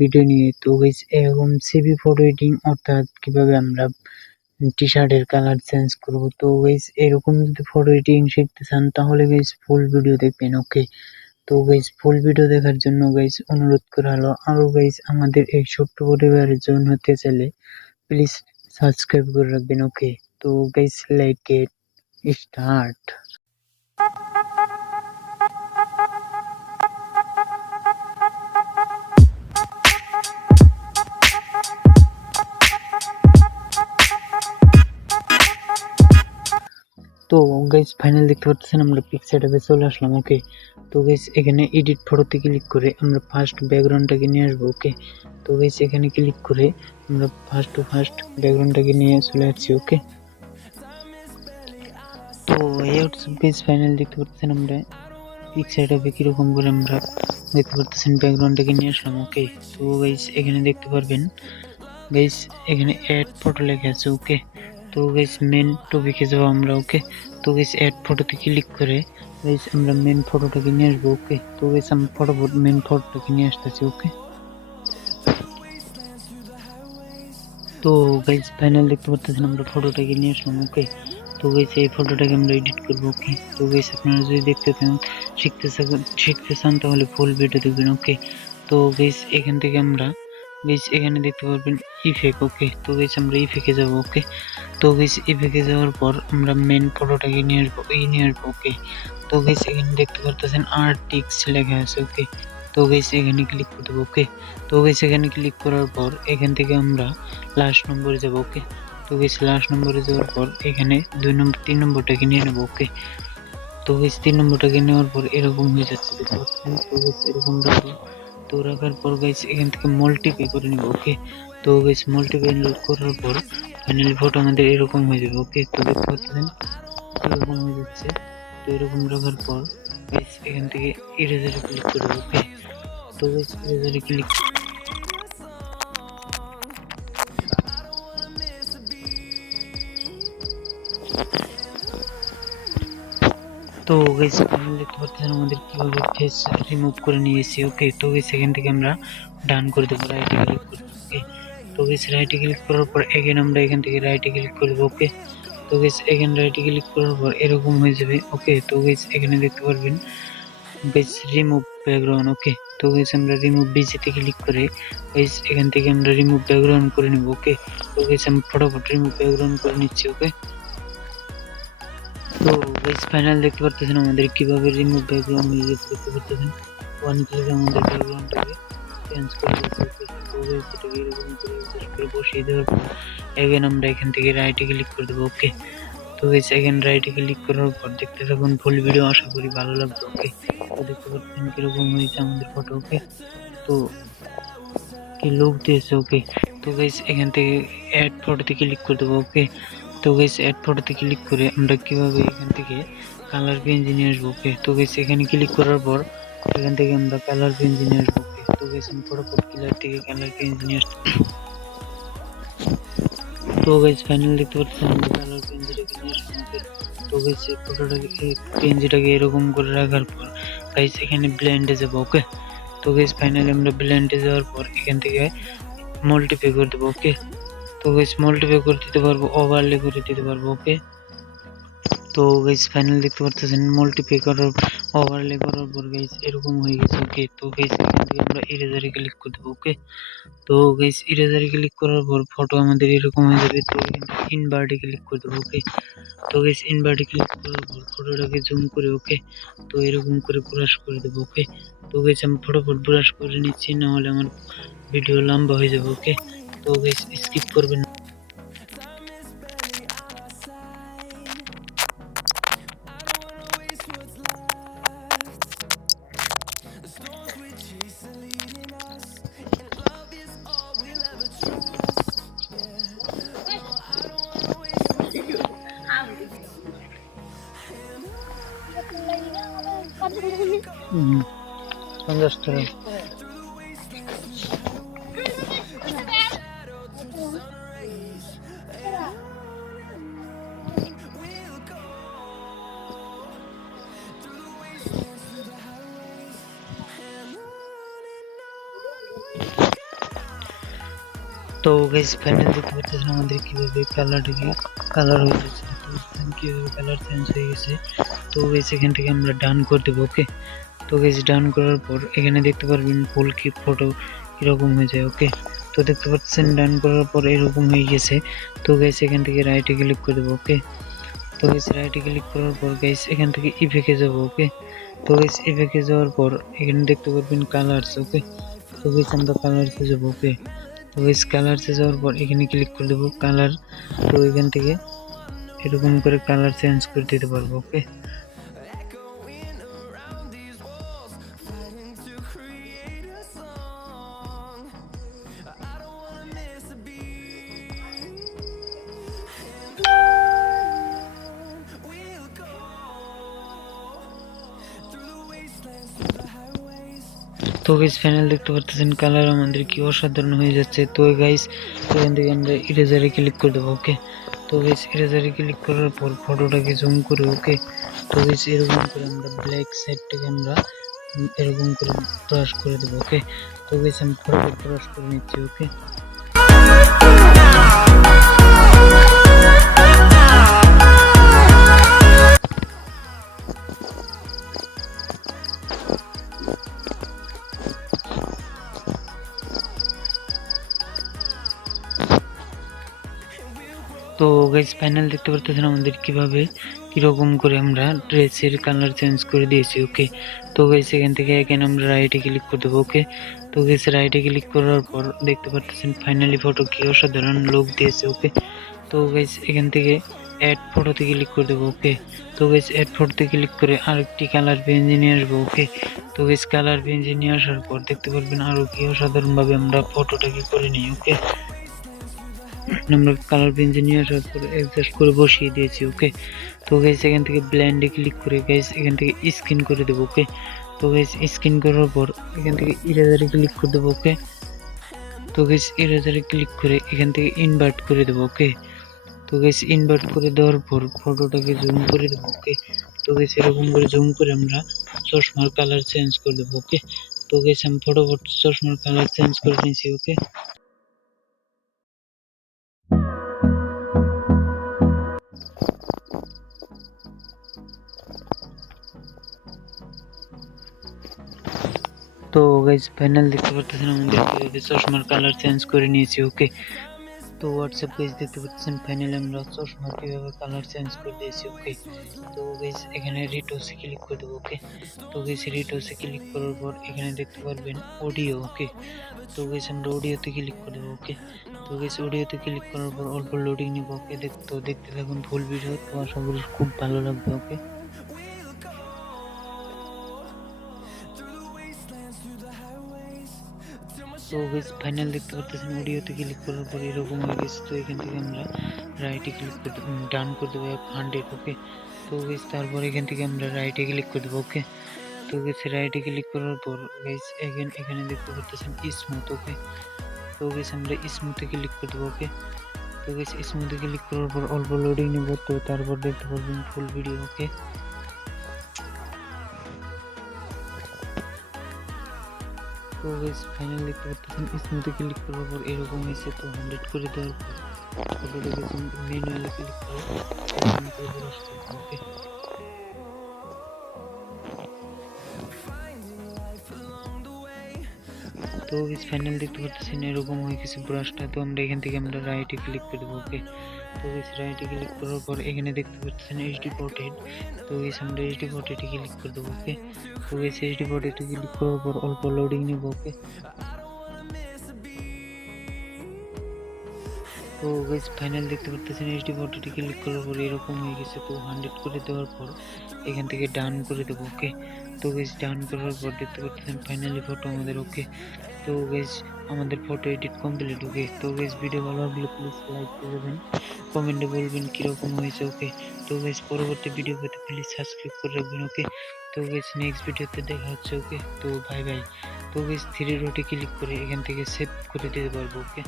Video নিয়ে। তো guys এরকম সিভি ফটো এডিটিং অর্থাৎ কিভাবে আমরা টি শার্টের কালার চেঞ্জ করব। তো গাইস এরকম যদি ফটো এডিটিং শিখতে চান তাহলে গাইস ফুল ভিডিও দেখবেন। ওকে, তো গাইস ফুল ভিডিও দেখার জন্য গাইস অনুরোধ করা হলো, আরো গাইস আমাদের এই ছোট্ট পরিবারের জয়েন হতে চাইলে প্লিজ সাবস্ক্রাইব করে রাখবেন। ওকে, তো গাইস লেটস গেট স্টার্ট। তো গাইস ফাইনাল দেখতে পাচ্ছেন আমরা পিকচার অ্যাপে চলে আসলাম। ওকে, তো গাইস এখানে এডিট ফটোতে ক্লিক করে আমরা ফার্স্ট ব্যাকগ্রাউন্ডটাকে নিয়ে আসবো। ওকে, তো গাইস এখানে ক্লিক করে আমরা ফার্স্ট ব্যাকগ্রাউন্ডটাকে নিয়ে চলে আসছি। ওকে, তো এই হচ্ছে গাইস ফাইনাল দেখতে পাচ্ছেন আমরা পিকচার অ্যাপে কিরকম করে আমরা দেখতে পাচ্ছেন ব্যাকগ্রাউন্ডটাকে নিয়ে আসলাম। ওকে, তো গাইস এখানে দেখতে পারবেন গাইস এখানে অ্যাড ফটো লেখা আছে। ওকে, তো গাইস মেন টপিকে যাব আমরা। ওকে, তো গাইস অ্যাড ফটোতে ক্লিক করে গাইস আমরা মেন ফটোটাকে নিয়ে আসবো। ওকে, তো গাইস আমি মেন ফটোটাকে নিয়ে আসতেছি। ওকে, তো গাইস ফাইনাল দেখতে পাচ্ছেন আমরা ফটোটাকে নিয়ে আসলাম। ওকে, তো গাইস এই ফটোটাকে আমরা এডিট করব। ওকে, তো গাইস আপনারা যদি দেখতে চান শিখতে চান তাহলে ফুল ভিডিও দেখবেন। ওকে, তো গাইস এখান থেকে আমরা গাইস এখানে দেখতে পারবেন ইফেক্ট। ওকে, তো গাইস আমরা ইফেক্টে যাব। ওকে, তো গাইস ইফেক্টে যাওয়ার পর আমরা মেন ফটোটাকে নিয়ে আসবো। ওকে, তো গাইস এখানে দেখতে পারতেছেন আর্টিক্স লেখা আছে। ওকে, তো গাইস এখানে ক্লিক করে দেবো। ওকে, তো গাইস এখানে ক্লিক করার পর এখান থেকে আমরা লাস্ট নম্বরে যাব। ওকে, তো গাইস লাস্ট নম্বরে যাওয়ার পর এখানে 3 নম্বরটাকে নিয়ে নেব। ওকে, তো গাইস 3 নম্বরটাকে নেওয়ার পর এরকম হয়ে যাচ্ছে দেখতে পাচ্ছেন। তো গাইস এরকম রাখবো। তো রাখার পর গাইস এখান থেকে মাল্টিপ্লাই করে নিব। ওকে, তো গাইস মাল্টিপ্লাই করার পর ফাইনালি ফটো আমাদের এরকম হয়ে যাবে। ওকে, তো দেখতে পাচ্ছেন এরকম হয়ে যাচ্ছে। তো এরকম রাখার পর গাইস এখান থেকে ইরেজারে ক্লিক করে দেব। ওকে, তো গাইস ইরেজারে ক্লিক তো গাইস ফাইনালি দেখতে পাচ্ছেন আমাদের কিভাবে ফেস রিমুভ করে নিয়েছি। ওকে, তো গাইস এখান থেকে আমরা ডান করে দেবো, রাইটে ক্লিক করে দেবো। ওকে, তো গাইস রাইটে ক্লিক করার পর এগেন আমরা এখান থেকে রাইটে ক্লিক করে দেবো। ওকে, তো গাইস এখানে রাইটে ক্লিক করার পর এরকম হয়ে যাবে। ওকে, তো গাইস এখানে দেখতে পারবেন গাইস রিমুভ ব্যাকগ্রাউন্ড। ওকে, তো গাইস আমরা রিমুভ বিজিতে ক্লিক করে গাইস এখান থেকে আমরা রিমুভ ব্যাকগ্রাউন্ড করে নেব। ওকে, তো গাইস আমি ফটাফট রিমুভ ব্যাকগ্রাউন্ড করে নিচ্ছি। ওকে, তো গাইস ফাইনাল দেখতে পারতেছেন আমাদের কিভাবে রিমুভ ব্যাকগ্রাউন্ড হয়ে যাচ্ছে দেখতে পারতেছেন। ওয়ান ক্লিকে আমাদের ব্যাকগ্রাউন্ডটাকে চেঞ্জ করে দিয়েছে। তো গাইস এটাকে এরকম করে জাস্ট করে বসিয়ে দেওয়ার পর এগেন আমরা এখান থেকে রাইটে ক্লিক করে দেবো। ওকে, তো গাইস এগেন রাইটে ক্লিক করার পর দেখতে থাকুন ফুল ভিডিও, আশা করি ভালো লাগবে। ওকে, তো দেখতে পাচ্ছেন কিরকম হয়েছে আমাদের ফটো। ওকে, তো কি লুক দিয়েছে। ওকে, তো গাইস এখান থেকে অ্যাড ফটোতে ক্লিক করে দেবো। ওকে, তো গাইস অ্যাড ফটোতে ক্লিক করে আমরা কিভাবে এখান থেকে কালার পেঞ্জ নিয়ে আসবো। ওকে, তো গাইস এখানে ক্লিক করার পর এখান থেকে আমরা কালার পেঞ্জ নিয়ে আসবো। ওকে, তো গাইস আমি ফটোফট কিলার থেকে কালার পেঞ্জ নিয়ে আসছি। তো গাইস ফাইনাল দেখতে পাচ্ছেন আমরা কালার পেঞ্জটাকে নিয়ে আসলাম। ওকে, তো গাইস এই ফটোটাকে পেঞ্জটাকে এরকম করে রাখার পর গাইস এখানে ব্লেন্ডে যাবো। ওকে, তো গাইস ফাইনালি আমরা ব্লেন্ডে যাওয়ার পর এখান থেকে মাল্টিপ্লাই করে দেবো। ওকে, তো গাইস মাল্টিপ্লাই করে দিতে পারবো, ওভারলে করে দিতে পারবো। ওকে, তো গাইস ফাইনাল দেখতে পারতেছেন মাল্টিপ্লাই করার ওভারলে করার পর গাইস এরকম হয়ে গেছে। ওকে, তো গাইস এখান থেকে আমরা ইরেজারে ক্লিক করে দেবো। ওকে, তো গাইস ইরেজারে ক্লিক করার পর ফটো আমাদের এরকম হয়ে যাবে। তো এখান থেকে ইনভার্টে ক্লিক করে দেবো। ওকে, তো গাইস ইনভার্টে ক্লিক করার পর ফটোটাকে জুম করে ওকে তো এরকম করে ব্রাশ করে দেবো। ওকে, তো গাইস আমি ফটোফট ব্রাশ করে নিচ্ছি, না হলে আমার ভিডিও লম্বা হয়ে যাবে। ওকে, তো গাইস স্কিপ করবেন। তো গাইস ফাইনাল দেখতে পাচ্ছেন আমাদের কিভাবে কালারটাকে কালার হয়ে গেছে। তো কিভাবে কালার চেঞ্জ হয়ে গেছে। তো গাইস এখান থেকে আমরা ডান করে দেবো। ওকে, তো গাইস ডান করার পর এখানে দেখতে পারবেন ফুল কি ফটো এরকম হয়ে যায়। ওকে, তো দেখতে পাচ্ছেন ডান করার পর এরকম হয়ে গেছে। তো গাইস এখান থেকে রাইটে ক্লিক করে দেবো। ওকে, তো গাইস রাইটে ক্লিক করার পর গাইস এখান থেকে ইফেক্টে যাব। ওকে, তো গাইস ইফেক্টে যাওয়ার পর এখানে দেখতে পারবেন কালারস। ওকে, তো গাইস আমরা কালারসে যাব। ওকে, তো গাইস কালারসে যাওয়ার পর এখানে ক্লিক করে দেবো কালার। তো এখান থেকে এরকম করে কালার চেঞ্জ করে দিতে পারবো। ওকে, তো গাইস ফাইনাল দেখতে পারতেছেন কালার আমাদের কি অসাধারণ হয়ে যাচ্ছে। তো গাইস এখান থেকে আমরা ইরেজারে ক্লিক করে দেবো। ওকে, তো গাইস ইরেজারে ক্লিক করার পর ফটোটাকে জুম করে। ওকে, তো গাইস এরকম করে আমরা ব্ল্যাক সাইডটাকে আমরা এরকম করে ব্রাশ করে দেবো। ওকে, তো গাইস আমি ফটোটা ব্রাশ করে নিচ্ছি। ওকে, তো গাইস ফাইনাল দেখতে পারতেছেন আমাদের কিভাবে কিরকম করে আমরা ড্রেসের কালার চেঞ্জ করে দিয়েছি। ওকে, তো গাইস এখান থেকে এখানে আমরা রাইটে ক্লিক করে দেবো। ওকে, তো গাইস রাইটে ক্লিক করার পর দেখতে পারতেছেন ফাইনালি ফটো কি অসাধারণ লুক দিয়েছে। ওকে, তো গাইস এখান থেকে অ্যাড ফটোতে ক্লিক করে দেবো। ওকে, তো গাইস অ্যাড ফটোতে ক্লিক করে আরেকটি কালার পেন্সে নিয়ে আসবো। ওকে, তো গাইস কালার পেন্সে নিয়ে আসার পর দেখতে পারবেন আরো কি অসাধারণ ভাবে আমরা ফটোটাকে করে নিই। ওকে, আমরা কালার পেন্সিল নিয়ে আসার পর অ্যাডজাস্ট করে বসিয়ে দিয়েছি। ওকে, তো গাইস এখান থেকে ব্লেন্ডে ক্লিক করে গাইস এখান থেকে স্ক্রিন করে দেবো। ওকে, তো গাইস স্ক্রিন করার পর এখান থেকে ইরেজারে ক্লিক করে দেবো। ওকে, তো গাইস ইরেজারে ক্লিক করে এখান থেকে ইনভার্ট করে দেবো। ওকে, তো গাইস ইনভার্ট করে দেওয়ার পর ফটোটাকে জুম করে দেবো। ওকে, তো গাইস এরকম করে জুম করে আমরা চশমার কালার চেঞ্জ করে দেবো। ওকে, তো গাইস আমি ফটোফট চশমার কালার চেঞ্জ করে নিয়েছি। ওকে, তো গাইস ফাইনাল দেখতে পারতেছেন আমাদের কিভাবে চশমার কালার চেঞ্জ করে নিয়েছি। ওকে, তো হোয়াটসঅ্যাপ গাইস দেখতে পাচ্ছেন ফাইনালি আমরা চশমার কিভাবে কালার চেঞ্জ করে দিয়েছি। ওকে, তো গাইস এখানে রিটোসে ক্লিক করে দেবো। ওকে, তো গাইস রিটোসে ক্লিক করার পর এখানে দেখতে পারবেন অডিও। ওকে, তো গাইস আমরা অডিওতে ক্লিক করে দেবো। ওকে, তো গাইস অডিওতে ক্লিক করার পর অল্প লোডিং নিব। ওকে, দেখতে থাকুন ফুল ভিডিও, তো আশা করি খুব ভালো লাগবে। ওকে, তো গাইস ফাইনাল দেখতে পারতেছেন অডিওতে ক্লিক করার পর এরকম হয়ে গেছে। তো এখান থেকে আমরা রাইটে ক্লিক করে ডান করে দেবো 100। ওকে, তো গাইস তারপর এখান থেকে আমরা রাইটে ক্লিক করে দেবো। ওকে, তো গাইস রাইটে ক্লিক করার পর গাইস এখানে দেখতে পারতেছেন স্মুথ। ওকে, তো গাইস আমরা স্মুথে ক্লিক করে দেবো। ওকে, তো গাইস স্মুথে ক্লিক করার পর অল্প লোডিং নেব, তো তারপর দেখতে পারবেন ফুল ভিডিও। ওকে, তো গাইস ফাইনাল দেখতে পাচ্ছেন স্মুথে ক্লিক করার পর এরকম হয়েছে। তো 100 করে দেওয়ার পর ফটোটাকে ম্যানুয়ালি ক্লিক করে ওকে, তো গাইস ফাইনাল দেখতে পাচ্ছেন এরকম হয়ে গেছে ব্রাশটা। তো আমরা এখান থেকে আমরা রাইটে ক্লিক করে দেবো। ওকে, তো গাইস রাইটে ক্লিক করার পর এখানে দেখতে পাচ্ছেন এইচডি পোর্ট্রেট। তো গাইস আমরা এইচডি পোর্ট্রেটে ক্লিক করে দেবো। ওকে, তো গাইস এইচডি পোর্ট্রেটে ক্লিক করার পর অল্প লোডিং নেব। ওকে, তো গাইস ফাইনাল দেখতে পারতেছেন এইচডি ফটোটি ক্লিক করার পর এরকম হয়ে গেছে। তো 100 করে দেওয়ার পর এখান থেকে ডান করে দেবো। ওকে, তো গাইস ডান করার পর দেখতে পাচ্ছেন ফাইনালি ফটো আমাদের। ওকে, তো গাইস আমাদের ফটো এডিট কমপ্লিট। ওকে, তো গাইস ভিডিও ভালো লাগলে প্লিজ লাইক করে দেবেন, কমেন্টে বলবেন কিরকম হয়েছে। ওকে, তো গাইস পরবর্তী ভিডিও পেতে প্লিজ সাবস্ক্রাইব করে রাখবেন। ওকে, তো গাইস নেক্সট ভিডিওতে দেখা হচ্ছে। ওকে, তো বাই বাই। তো গাইস থ্রি ডটে ক্লিক করে এখান থেকে সেভ করে দিতে পারবো। ওকে।